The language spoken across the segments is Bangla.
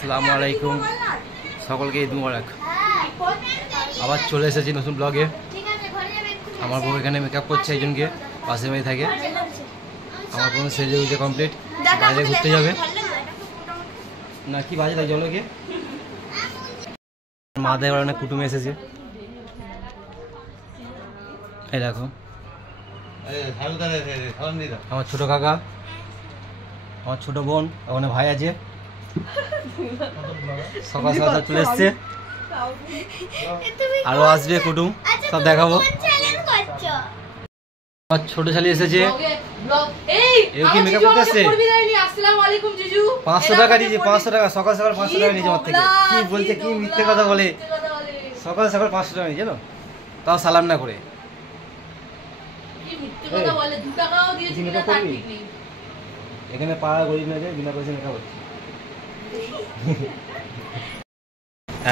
আসসালামু আলাইকুম, সকলকে ঈদ মুবারক। আবার চলে এসেছি নতুন ব্লগে। আমার বউ এখানে মেকআপ করছে, একজনকে পাশের বাড়ি থাকে। আমার বোন সেজে উঠে কমপ্লিট, বাইরে ঘুরতে যাবে না কি বাজে তাই চলো গিয়ে। মা দেওয়ার অনেক কুটুমে এসেছে, এই দেখো আমার ছোট কাকা, আমার ছোট বোন, ওখানে ভাই আছে, সকাল সকাল চলে এসছে, আরো আসবে কুটুম, সব দেখাবো। আমার ছোট শালি এসেছে, কি মেকআপ করতে এসছে। 500 টাকা দিয়েছে, 500 টাকা সকাল সকাল 500 টাকা নিয়েছে আমার থেকে। কি বলছে, কি মিথ্যে কথা বলে, সকাল সকাল 500 টাকা নিয়েছে, তাও সালাম না করে। এখানে পাড়া গরিব মেয়েকে বিনা পয়সা মেকআপ হচ্ছে।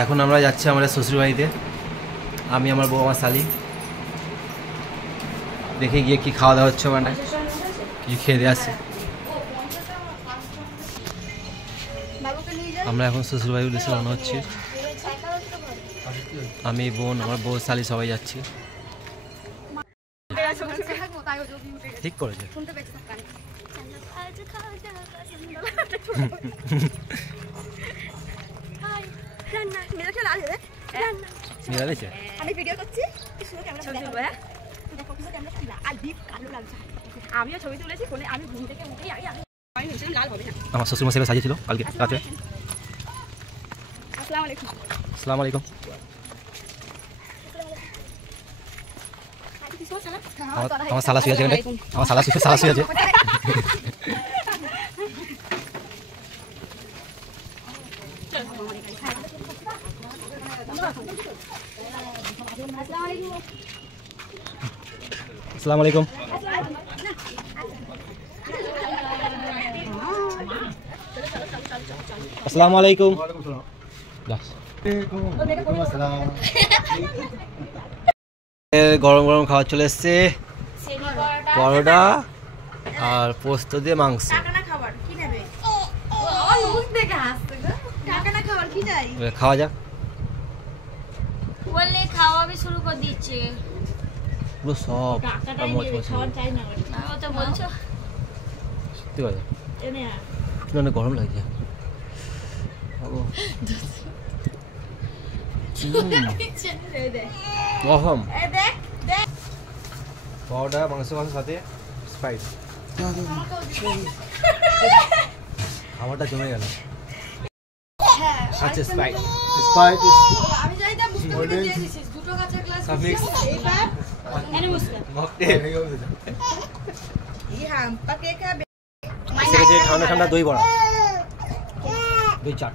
এখন আমরা যাচ্ছি আমাদের শ্বশুর বাড়িতে, আমি, আমার বউ, আমার শালি। দেখে গিয়ে কি খাওয়া দাওয়া হচ্ছে, ওখানে কি খেয়ে দিয়ে আসছে। আমরা এখন শ্বশুর বাড়ির উদ্দেশ্যে রওনা হচ্ছি। আমি, বোন, আমার বউ, শালি সবাই যাচ্ছি। ঠিক করেছে। আমি ভিডিও করছি, আমিও ছবি তুলেছি ফোনে। আমি ঘুম থেকে উঠেই লাল হবে না। আমার শ্বশুর মশাই সাজিয়েছিল কালকে রাতে। আসসালামু আলাইকুম। আসসালামু আলাইকুম। আমার সালা শুয়ে আছে, আমার সালা শুয়ে আছে। আসসালামু আলাইকুম। আসসালামু আলাইকুম। গরম গরম খাবার চলে এসছে, পরোটা আর পোস্ত দিয়ে মাংস। খাওয়া যাক। বললে খাওয়াবে শুরু করে দিচ্ছে পুরো সব তো বলছো। সত্যি কথা, অনেক গরম লাগছে। পরোটা মাংস সাথে স্পাইস, খাবারটা জমে গেল। আচ্ছা স্প্রাইট স্প্রাইট আমি যাইতা মুস্তাফি দিয়ে দিছিস দুটো কাঁচা গ্লাস মিক্স এইবার এনে মুস্তাফি মকটেল ইহা পাকে খাবে। সেটা ঠান্ডা ঠান্ডা দই বড়া, দই চাট,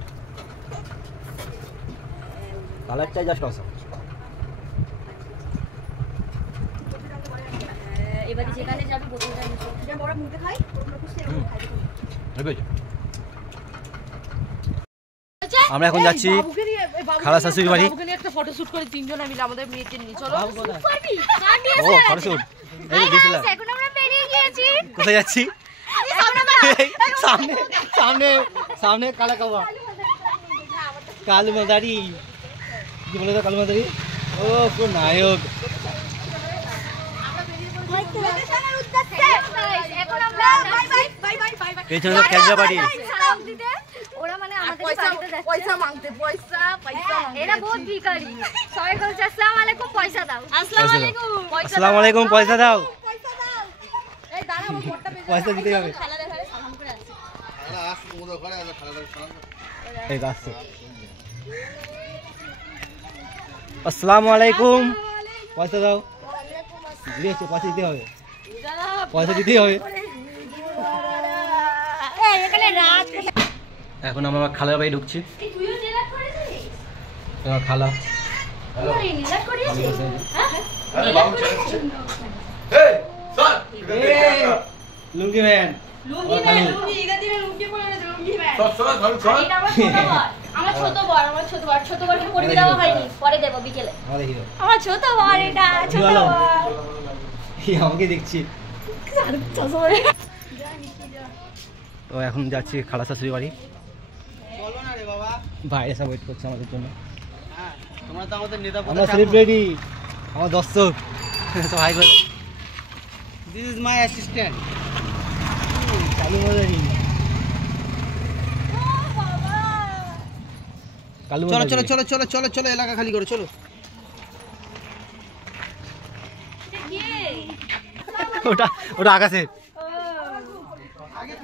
কালার চাই জাস্ট অসম। এবারে যেখানে যাবে বোতলটা নিয়ে এটা বড় মুখে খাই, ওগুলো খুশি এরকম খাই। আমরা এখন যাচ্ছি খালা শাশুড়ি বাড়ি। একটা ফটো শুট করে তিনজনে মিলে আমাদের মেয়েকে নিয়ে চলো। করবি ও ফটো শুট এই দিছিলা। এখন আমরা বেরিয়ে গিয়েছি। কোথায় যাচ্ছি? সামনে সামনে সামনে কালা কাবা কালমাদারি, কি বলে তো কালমাদারি। ও পুরো নায়ক। এখন আমরা বাই বাই বাই বাই পেছনে তো খেলনা বাড়ি। ওরা মানে আমাদের পয়সা মাংতে পয়সা এরা বহুত ভিখারি। সবাই বলছে আসসালামু আলাইকুম, পয়সা দাও। আসসালামু আলাইকুম, আসসালামু আলাইকুম, পয়সা দাও। এই দাঁড়া আমার ফটোটা পেয়ে পয়সা দিতে হবে। খালারে ঘরে সালাম করে আসছে। খালা আস তোমাদের ঘরে আলো খালার সালাম। এই আসছে। আসসালামু আলাইকুম, পয়সা দাও। দিয়েছে, পয়সা দিতে হবে, পয়সা দিতে হবে। এই এখানে রাত। এখন আমরা খালার বাড়ি ঢুকছি। এই তুইও নিলাত করেছিস? আমার খালা তুই নিলাত করেছিস? হ্যাঁ? আরে বাবু চলে এসেছে। এই স্যার লুঙ্গি ম্যান, লুঙ্গি ইদা দিনে লুঙ্গি পরে আছে লুঙ্গি ভাই। সব ধরো সব। এটা আমার ছোট বর, আমার ছোট বরকে পরিয়ে দেওয়া হয়নি, পরে দেব বিকেলে। আমাদের হিরো আমার ছোট বর, এটা ছোট বর। এই আমাকে দেখছি। তো এখন যাচ্ছি খালা শাশুড়ি বাড়ি। বলো না রে বাবা। বাইরে সব ওয়েট করছে আমাদের জন্য। তোমরা তো আমাদের নেতা আমরা সেলিব্রিটি, আমার দর্শক সব হাই করে। This is my assistant. Kalu মজারি, কালু চলো মজারি। চলো চলো চলো চলো চলো এলাকা খালি করো চলো। ওটা ওটা আকাশে।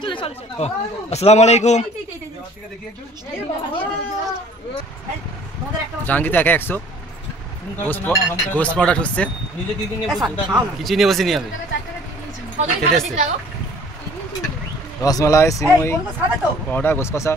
চলে চলে ও, আসসালামু আলাইকুম। জাহাঙ্গীর একা 100 গোস্ট পাউডার ঠুসছে, কিছু নিয়ে বসিনি আমি। খেতে এসছে রসমালাই, সিমই, পাউডার, গোস্ত কষা।